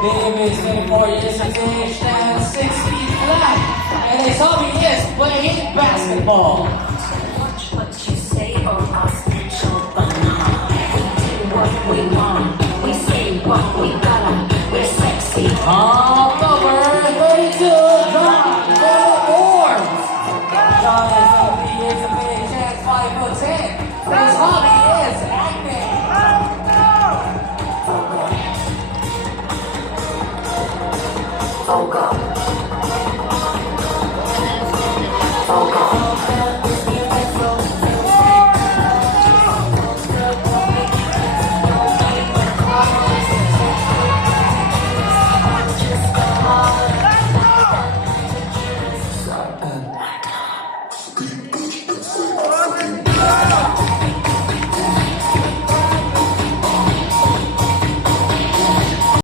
Dave is 24 years of age and 6 feet flat. And his hobby is playing basketball.